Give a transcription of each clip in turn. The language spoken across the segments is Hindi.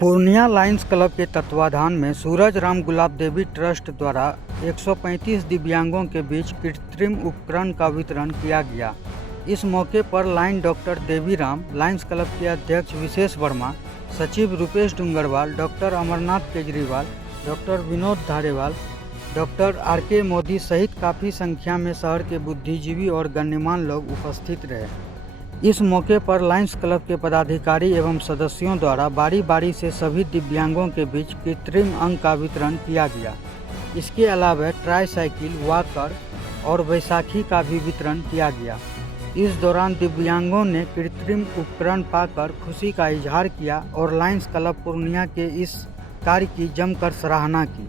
पूर्णिया लायंस क्लब के तत्वाधान में सूरज राम गुलाब देवी ट्रस्ट द्वारा 135 दिव्यांगों के बीच कृत्रिम उपकरण का वितरण किया गया। इस मौके पर lion doctor Deviram, lions club के अध्यक्ष विशेष वर्मा, सचिव Rupesh Dungarwal, doctor Amarnath Kejriwal, doctor Vinod Dharewal, doctor R K. Modi सहित काफ़ी संख्या में शहर के बुद्धिजीवी और गण्यमान्य लोग उपस्थित रहे। इस मौके पर लायंस क्लब के पदाधिकारी एवं सदस्यों द्वारा बारी बारी से सभी दिव्यांगों के बीच कृत्रिम अंग का वितरण किया गया। इसके अलावा ट्राईसाइकिल, वॉकर और बैसाखी का भी वितरण किया गया। इस दौरान दिव्यांगों ने कृत्रिम उपकरण पाकर खुशी का इजहार किया और लायंस क्लब पूर्णिया के इस कार्य की जमकर सराहना की।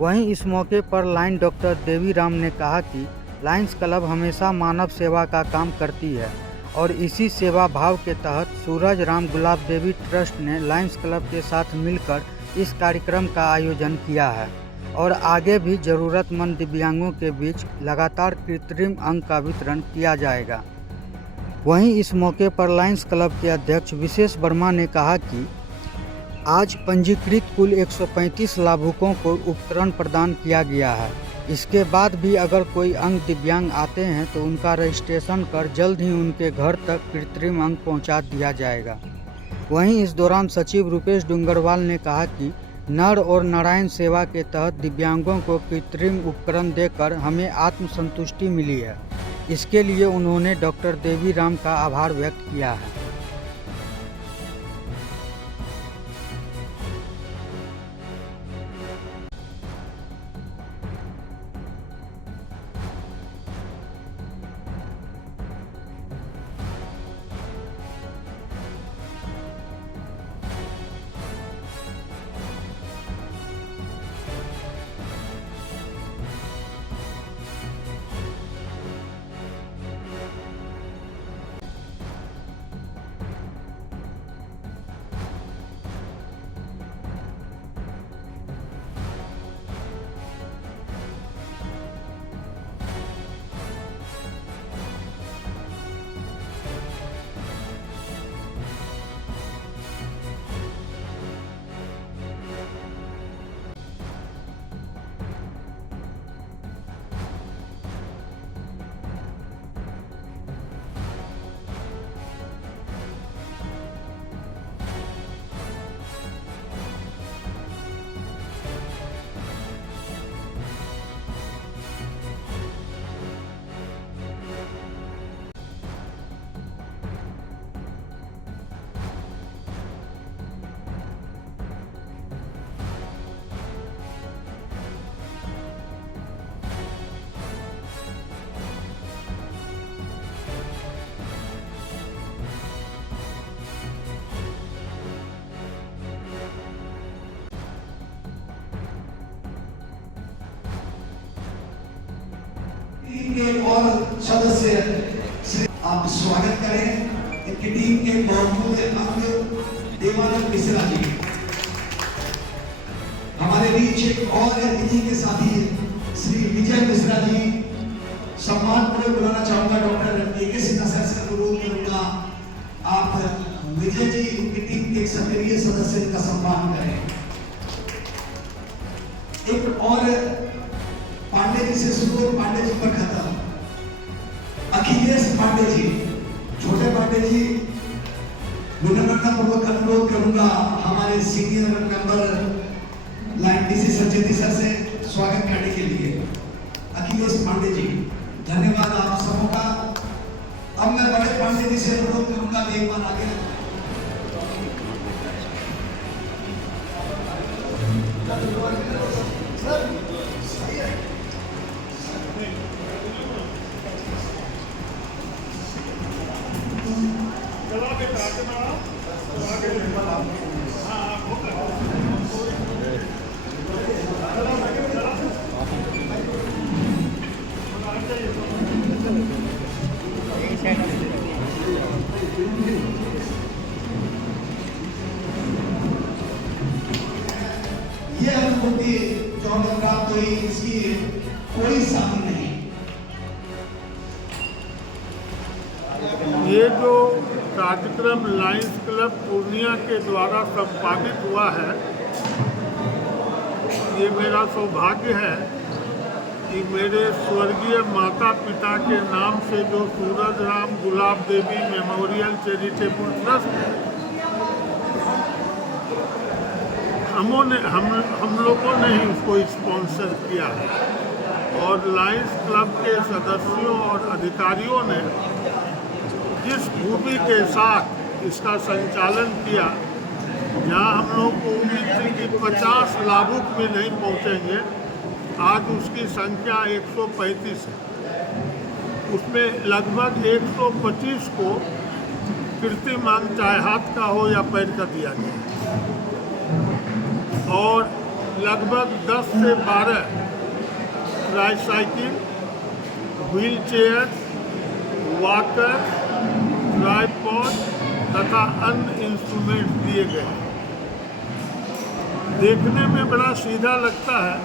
वहीं इस मौके पर लायन डॉक्टर देवीराम ने कहा कि लायंस क्लब हमेशा मानव सेवा का काम करती है और इसी सेवा भाव के तहत सूरज राम गुलाब देवी ट्रस्ट ने लायंस क्लब के साथ मिलकर इस कार्यक्रम का आयोजन किया है और आगे भी ज़रूरतमंद दिव्यांगों के बीच लगातार कृत्रिम अंग का वितरण किया जाएगा। वहीं इस मौके पर लायंस क्लब के अध्यक्ष विशेष वर्मा ने कहा कि आज पंजीकृत कुल 135 लाभुकों को उपकरण प्रदान किया गया है। इसके बाद भी अगर कोई अंग दिव्यांग आते हैं तो उनका रजिस्ट्रेशन कर जल्द ही उनके घर तक कृत्रिम अंग पहुंचा दिया जाएगा। वहीं इस दौरान सचिव रूपेश डूंगरवाल ने कहा कि नर और नारायण सेवा के तहत दिव्यांगों को कृत्रिम उपकरण देकर हमें आत्मसंतुष्टि मिली है। इसके लिए उन्होंने डॉक्टर देवीराम का आभार व्यक्त किया है। के और सदस्य आप स्वागत करें इनकी टीम के मौजूद अंग देवानंद मिश्रा जी। हमारे बीच एक और इन्हीं के साथी श्री विजय मिश्रा जी। सम्मान पूर्वक बुलाना चाहूंगा डॉक्टर ए.के. सिन्हा सर से अनुरोध करूंगा आप विजय जी इनकी टीम के सक्रिय सदस्य का सम्मान करें। एक और पांडे जी से शुरू, पांडे जी पर खत्म। अखिलेश पांडे जी, छोटे पांडे जी, विनम्रता पूर्वक अनुरोध करूंगा हमारे senior member line DC Sanjay sir से स्वागत करने के लिए। अखिलेश पांडे जी, धन्यवाद आप सबों का। अब मैं बड़े पांडे जी से अनुरोध करूंगा एक बार आगे ये अनुभूति जो हमें प्राप्त हुई इसकी कोई साथी नहीं। ये जो कार्यक्रम लायंस क्लब क्लब पूर्णिया के द्वारा संपादित हुआ है। ये मेरा सौभाग्य है कि मेरे स्वर्गीय माता पिता के नाम से जो सूरज राम गुलाब देवी मेमोरियल चैरिटेबल ट्रस्ट है, हम लोगों ने ही उसको स्पॉन्सर किया है और लायंस क्लब के सदस्यों और अधिकारियों ने जिस भूमि के साथ इसका संचालन किया, यहाँ हम लोग को उम्मीद थी कि 50 लाभुक भी नहीं पहुँचेंगे, आज उसकी संख्या 135 है। उसमें लगभग 125 को कृत्रिम अंग चाहे हाथ का हो या पैर का दिया गया और लगभग 10 से 12 tricycle, wheel chair, walker, tripod तथा अन्य इंस्ट्रूमेंट दिए गए। देखने में बड़ा सीधा लगता है,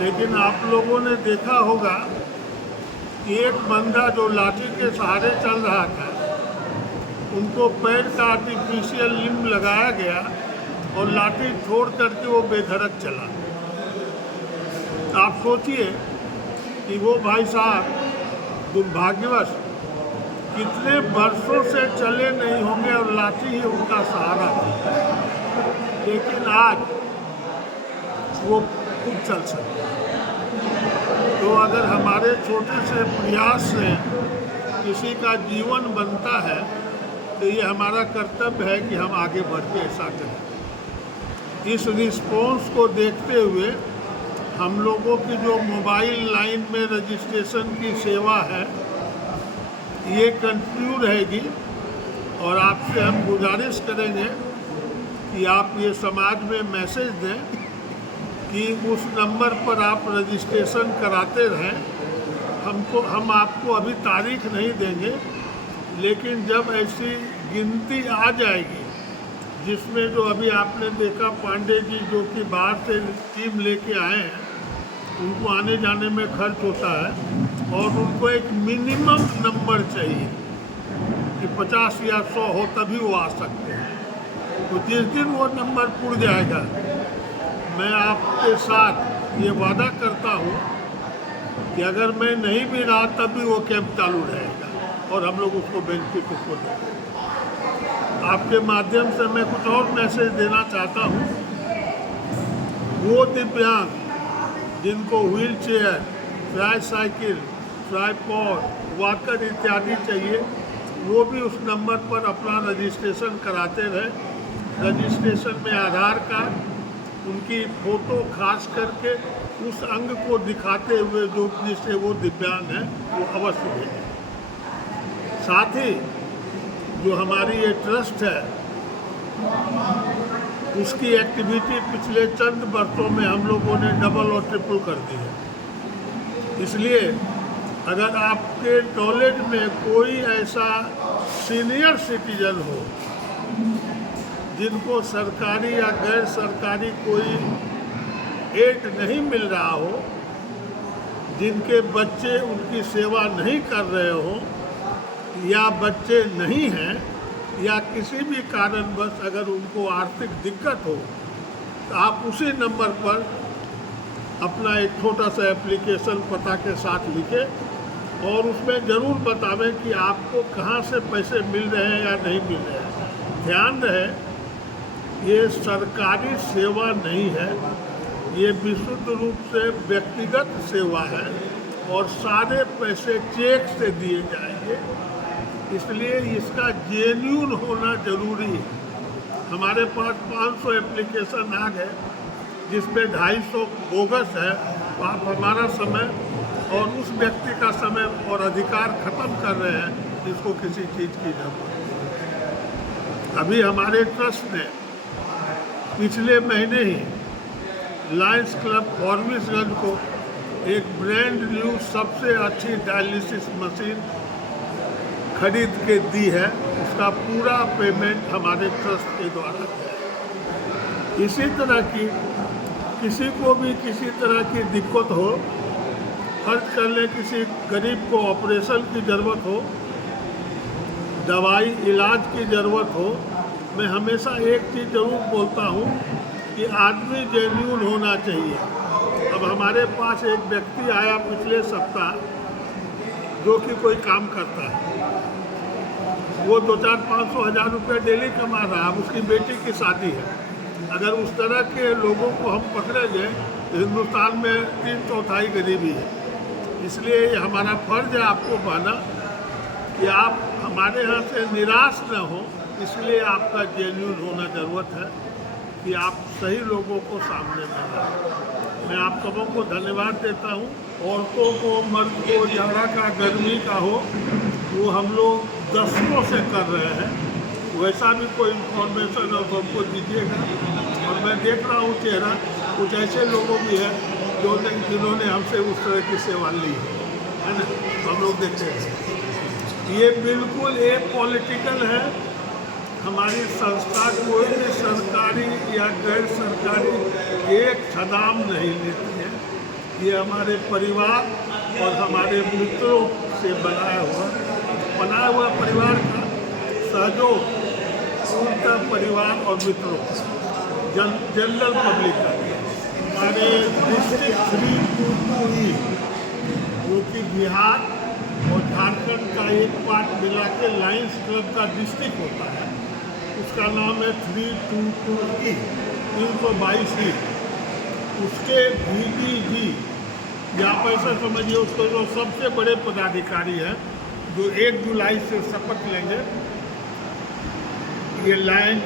लेकिन आप लोगों ने देखा होगा कि एक बंदा जो लाठी के सहारे चल रहा था, उनको पैर का आर्टिफिशियल लिम्ब लगाया गया और लाठी छोड़ करके वो बेधड़क चला। आप सोचिए कि वो भाई साहब दुर्भाग्यवश कितने वर्षों से चले नहीं होंगे और लाठी ही उनका सहारा था, लेकिन आज वो खुद चल सकते। तो अगर हमारे छोटे से प्रयास से किसी का जीवन बनता है तो ये हमारा कर्तव्य है कि हम आगे बढ़ के ऐसा करें। इस रिस्पॉन्स को देखते हुए हम लोगों की जो मोबाइल लाइन में रजिस्ट्रेशन की सेवा है, ये कंटिन्यू रहेगी और आपसे हम गुजारिश करेंगे कि आप ये समाज में मैसेज दें कि उस नंबर पर आप रजिस्ट्रेशन कराते रहें। हम आपको अभी तारीख नहीं देंगे, लेकिन जब ऐसी गिनती आ जाएगी जिसमें जो अभी आपने देखा पांडे जी जो कि बाहर से टीम लेके आए हैं, उनको आने जाने में खर्च होता है और उनको एक मिनिमम नंबर चाहिए कि 50 या 100 हो तभी वो आ सकते हैं। तो जिस दिन वो नंबर पुर जाएगा, मैं आपके साथ ये वादा करता हूँ कि अगर मैं नहीं भी रहा तब भी वो कैंप चालू रहेगा और हम लोग उसको बेनिफिट उसको देंगे। आपके माध्यम से मैं कुछ और मैसेज देना चाहता हूँ। वो दिव्यांग जिनको wheel chair, tricycle, tripod, walker इत्यादि चाहिए, वो भी उस नंबर पर अपना रजिस्ट्रेशन कराते रहे। रजिस्ट्रेशन में आधार कार्ड, उनकी फ़ोटो खास करके उस अंग को दिखाते हुए जो जिससे वो दिव्यांग है, वो अवश्य भेजें। साथ ही जो हमारी ये ट्रस्ट है, उसकी एक्टिविटी पिछले चंद वर्षों में हम लोगों ने डबल और ट्रिपल कर दी है। इसलिए अगर आपके नॉलेज में कोई ऐसा सीनियर सिटीजन हो जिनको सरकारी या गैर सरकारी कोई एड नहीं मिल रहा हो, जिनके बच्चे उनकी सेवा नहीं कर रहे हो या बच्चे नहीं हैं या किसी भी कारणवश अगर उनको आर्थिक दिक्कत हो, तो आप उसी नंबर पर अपना एक छोटा सा एप्लीकेशन पता के साथ लिखें और उसमें ज़रूर बतावें कि आपको कहाँ से पैसे मिल रहे हैं या नहीं मिल रहे हैं। ध्यान रहे, ये सरकारी सेवा नहीं है, ये विशुद्ध रूप से व्यक्तिगत सेवा है और सारे पैसे चेक से दिए जाएंगे, इसलिए इसका जेन्युइन होना जरूरी है। हमारे पास 500 एप्लीकेशन आ गए जिसमें 250 बोगस है। तो आप हमारा समय और उस व्यक्ति का समय और अधिकार खत्म कर रहे हैं जिसको किसी चीज़ की जरूरत है। अभी हमारे ट्रस्ट ने पिछले महीने ही लायंस क्लब फॉर्मिसगंज को एक ब्रांड न्यू सबसे अच्छी डायलिसिस मशीन खरीद के दी है। उसका पूरा पेमेंट हमारे ट्रस्ट के द्वारा है। इसी तरह की किसी को भी किसी तरह की दिक्कत हो, खर्च करने किसी गरीब को ऑपरेशन की ज़रूरत हो, दवाई इलाज की ज़रूरत हो, मैं हमेशा एक चीज़ ज़रूर बोलता हूँ कि आदमी जेन्यून होना चाहिए। अब हमारे पास एक व्यक्ति आया पिछले सप्ताह जो कि कोई काम करता है, वो 2-4-500 रुपये डेली कमा रहा है, उसकी बेटी की शादी है। अगर उस तरह के लोगों को हम पकड़ेंगे तो हिंदुस्तान में 3/4 गरीबी है। इसलिए हमारा फर्ज है आपको कहना कि आप हमारे यहाँ से निराश न हो, इसलिए आपका जेन्यून होना ज़रूरत है कि आप सही लोगों को सामने में लाएं। मैं आप सबों को धन्यवाद देता हूँ। औरतों को, मर्द को, जाड़ा का, गर्मी का हो, वो हम लोग दशकों से कर रहे हैं। वैसा भी कोई इन्फॉर्मेशन हो तो हमको दीजिएगा। और मैं देख रहा हूँ चेहरा, कुछ ऐसे लोगों भी हैं जिन्होंने हमसे उस तरह की सेवा ली है ना, हम लोग देखते हैं। ये बिल्कुल पॉलिटिकल है। हमारी संस्था कोई भी सरकारी या गैर सरकारी एक छदाम नहीं लेती है। ये हमारे परिवार और हमारे मित्रों से बनाया हुआ परिवार का सहयोग, उनका परिवार और मित्रों, जनरल पब्लिक का। हमारे डिस्ट्रिक्ट 322 जो कि बिहार और झारखंड का एक पार्ट मिला के लायंस क्लब का डिस्ट्रिक्ट होता है, उसका नाम है 322 322। उसके DDG या आप ऐसा समझिए उसको, जो सबसे बड़े पदाधिकारी हैं, जो 1 जुलाई से शपथ लेंगे, ये लाइन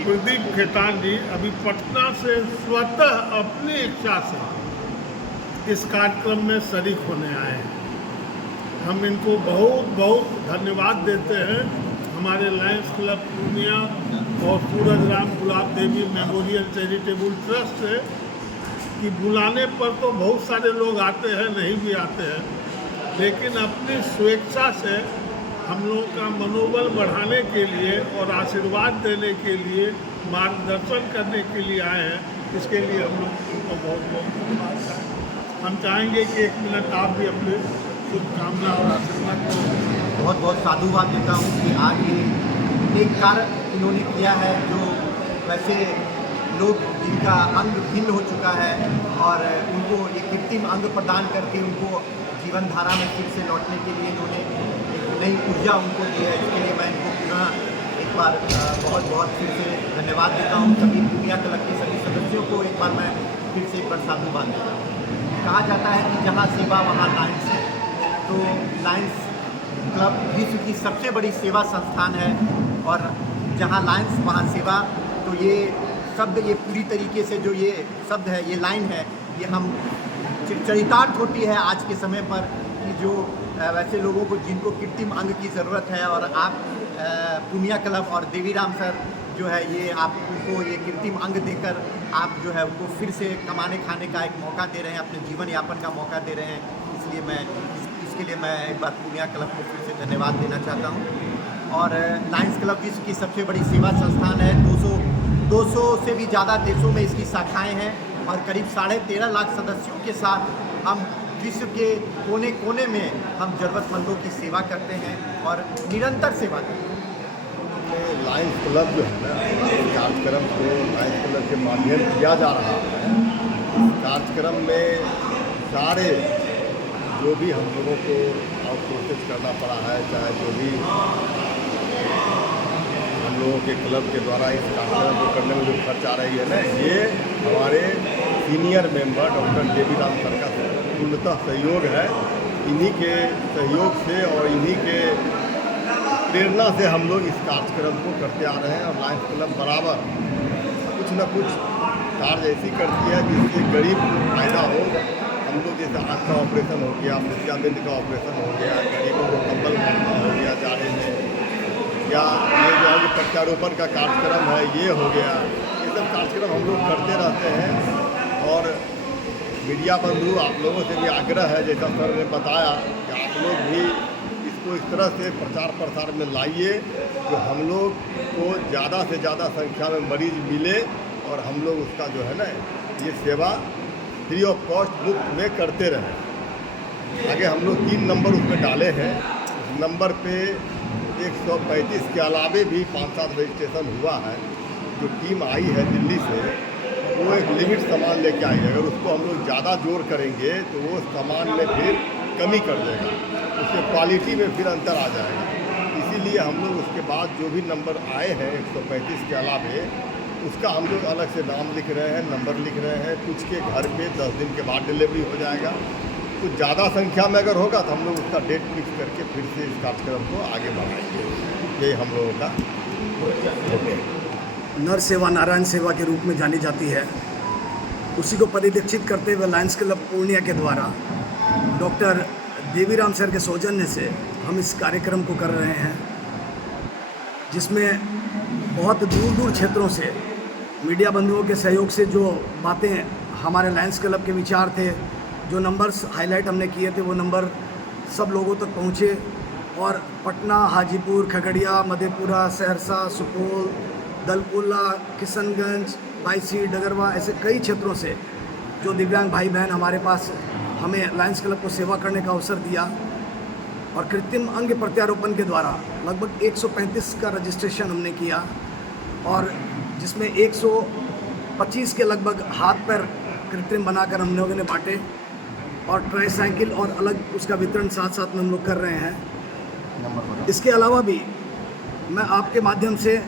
प्रदीप खेतान जी अभी पटना से स्वतः अपनी इच्छा से इस कार्यक्रम में शरीक होने आए हैं। हम इनको बहुत बहुत धन्यवाद देते हैं। हमारे लायंस क्लब पूर्णिया और सूरज राम गुलाब देवी मेमोरियल चैरिटेबल ट्रस्ट है कि बुलाने पर तो बहुत सारे लोग आते हैं, नहीं भी आते हैं, लेकिन अपनी स्वेच्छा से हम लोगों का मनोबल बढ़ाने के लिए और आशीर्वाद देने के लिए, मार्गदर्शन करने के लिए आए हैं। इसके लिए हम लोग उनको बहुत बहुत धन्यवाद हैं। हम चाहेंगे कि 1 मिनट आप भी अपने शुभकामना और आशीर्वाद को बहुत बहुत साधुवाद देता हूँ कि आज ये एक कार्य इन्होंने किया है जो वैसे लोग जिनका अंग भिन्न हो चुका है और उनको एक कृत्रिम अंग प्रदान करके उनको जीवन धारा में फिर से लौटने के लिए इन्होंने एक नई ऊर्जा उनको दी है। इसके लिए मैं इनको पुनः एक बार बहुत बहुत फिर से धन्यवाद देता हूँ। सभी पूर्णिया क्लब के सभी सदस्यों को एक बार मैं फिर से एक बार साधुवाद देता हूँ। कहा जाता है कि जहाँ सेवा वहाँ लायंस है, तो लायंस क्लब विश्व की सबसे बड़ी सेवा संस्थान है और जहाँ लायंस वहाँ सेवा। तो ये शब्द, ये पूरी तरीके से जो ये शब्द है, ये लाइन है, ये हम चरितार्थ होती है आज के समय पर कि जो वैसे लोगों को जिनको कृत्रिम अंग की ज़रूरत है और आप पूर्णिया क्लब और देवीराम सर जो है ये आप उनको ये कृत्रिम अंग देकर आप जो है उनको फिर से कमाने खाने का एक मौका दे रहे हैं, अपने जीवन यापन का मौका दे रहे हैं। इसलिए इसके लिए मैं एक बार पूर्णिया क्लब को फिर से धन्यवाद देना चाहता हूँ। और लायंस क्लब विश्व की सबसे बड़ी सेवा संस्थान है। 200 से भी ज़्यादा देशों में इसकी शाखाएं हैं और करीब 13.5 लाख सदस्यों के साथ हम विश्व के कोने कोने में हम ज़रूरतमंदों की सेवा करते हैं और निरंतर सेवा करते हैं। लायंस क्लब जो है ना, कार्यक्रम को लायंस क्लब के माध्यम किया जा रहा है। कार्यक्रम में सारे जो भी हम लोगों को आउटसोर्सिंग करना पड़ा है, चाहे जो भी हम लोगों के क्लब के द्वारा इस कार्यक्रम को करने में जो खर्च आ रही है ना, ये हमारे senior member doctor Deviram sir का पूर्णतः सहयोग है। इन्हीं के सहयोग से और इन्हीं के प्रेरणा से हम लोग इस कार्यक्रम को करते आ रहे हैं। और लायंस क्लब बराबर कुछ न कुछ कार्य ऐसी करती है जिससे गरीब को फायदा हो। हम लोग जैसे आँख का ऑपरेशन हो गया, मोतियाबिंद का ऑपरेशन हो गया, गरीबों को कंबल हो गया जाड़े में, या ये जो है प्रत्यारोपण का कार्यक्रम है ये हो गया। ये सब कार्यक्रम हम लोग करते रहते हैं। और मीडिया बंधु आप लोगों से भी आग्रह है, जैसा सर ने बताया, कि आप लोग भी इसको इस तरह से प्रचार प्रसार में लाइए कि हम लोग को ज़्यादा से ज़्यादा संख्या में मरीज मिले और हम लोग उसका जो है ना ये सेवा फ्री ऑफ कॉस्ट मुफ्त में करते रहें। आगे हम लोग 3 नंबर उसमें डाले हैं, नंबर पे 135 के अलावे भी 5-7 रजिस्ट्रेशन हुआ है। जो टीम आई है दिल्ली से, वो एक लिमिट सामान लेके आई है। अगर उसको हम लोग ज़्यादा जोर करेंगे तो वो सामान में फिर कमी कर देगा, उससे क्वालिटी में फिर अंतर आ जाएगा। इसीलिए हम लोग उसके बाद जो भी नंबर आए हैं 135 के अलावे, उसका हम लोग अलग से नाम लिख रहे हैं, नंबर लिख रहे हैं। कुछ के घर पे 10 दिन के बाद डिलीवरी हो जाएगा। कुछ ज़्यादा संख्या में अगर होगा तो हम लोग उसका डेट फिक्स करके फिर से इस कार्यक्रम को आगे बढ़ाएंगे। यही हम लोगों का नर सेवा नारायण सेवा के रूप में जानी जाती है। उसी को परिलक्षित करते हुए लायंस क्लब पूर्णिया के द्वारा डॉक्टर देवीराम सर के सौजन्य से हम इस कार्यक्रम को कर रहे हैं, जिसमें बहुत दूर दूर क्षेत्रों से मीडिया बंधुओं के सहयोग से जो बातें हमारे लायंस क्लब के विचार थे, जो नंबर्स हाईलाइट हमने किए थे, वो नंबर सब लोगों तक पहुँचे। और पटना, हाजीपुर, खगड़िया, मधेपुरा, सहरसा, सुपौल, दलकोला, किशनगंज, बायसी, डगरवा, ऐसे कई क्षेत्रों से जो दिव्यांग भाई बहन हमारे पास हमें लायंस क्लब को सेवा करने का अवसर दिया। और कृत्रिम अंग प्रत्यारोपण के द्वारा लगभग 135 का रजिस्ट्रेशन हमने किया, और जिसमें 125 के लगभग हाथ पैर कृत्रिम बनाकर हम लोगों ने बांटे, और ट्राईसाइकिल और अलग उसका वितरण साथ साथ में हम लोग कर रहे हैं। इसके अलावा भी मैं आपके माध्यम से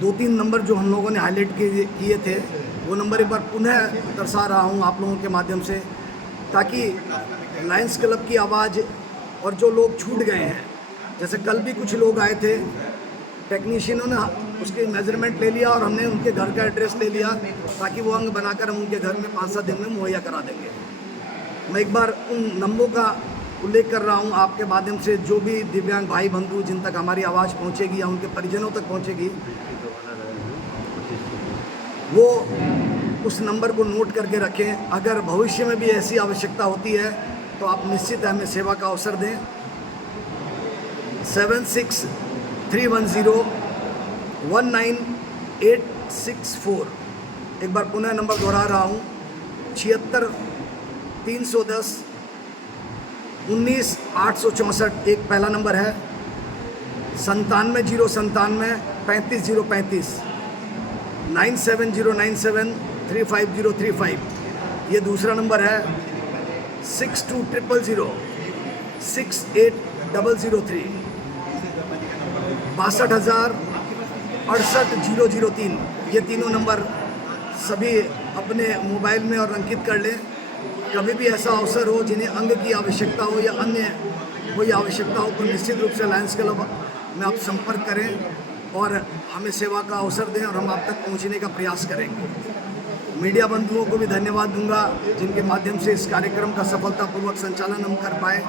2-3 नंबर जो हम लोगों ने हाईलाइट किए थे, वो नंबर एक बार पुनः दर्शा रहा हूँ आप लोगों के माध्यम से, ताकि लायंस क्लब की आवाज़ और जो लोग छूट गए हैं, जैसे कल भी कुछ लोग आए थे, टेक्नीशियनों ने उसके मेजरमेंट ले लिया और हमने उनके घर का एड्रेस ले लिया, ताकि वो अंग बनाकर हम उनके घर में 5-7 दिन में मुहैया करा देंगे। मैं एक बार उन नंबरों का उल्लेख कर रहा हूं आपके माध्यम से, जो भी दिव्यांग भाई बंधु जिन तक हमारी आवाज़ पहुंचेगी या उनके परिजनों तक पहुंचेगी, वो उस नंबर को नोट करके रखें। अगर भविष्य में भी ऐसी आवश्यकता होती है तो आप निश्चित हमें सेवा का अवसर दें। 7631019864। एक बार पुनः नंबर दोहरा रहा हूँ, 76-310-19-864 एक पहला नंबर है। 97-097-35035 97-097-35035 ये दूसरा नंबर है। 6200068003 62,068,003 ये तीनों नंबर सभी अपने मोबाइल में और अंकित कर लें। कभी भी ऐसा अवसर हो जिन्हें अंग की आवश्यकता हो या अन्य कोई आवश्यकता हो, तो निश्चित रूप से लायंस क्लब में आप संपर्क करें और हमें सेवा का अवसर दें, और हम आप तक पहुंचने का प्रयास करेंगे। मीडिया बंधुओं को भी धन्यवाद दूंगा, जिनके माध्यम से इस कार्यक्रम का सफलतापूर्वक संचालन हम कर पाए,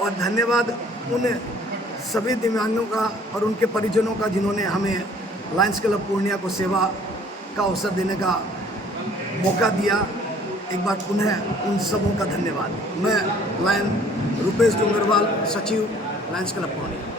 और धन्यवाद उन सभी दिव्यांगों का और उनके परिजनों का जिन्होंने हमें लायंस क्लब पूर्णिया को सेवा का अवसर देने का मौका दिया। एक बार पुनः उन सबों का धन्यवाद। मैं लायन रुपेश डोंगरवाल, सचिव लायंस क्लब पूर्णिया।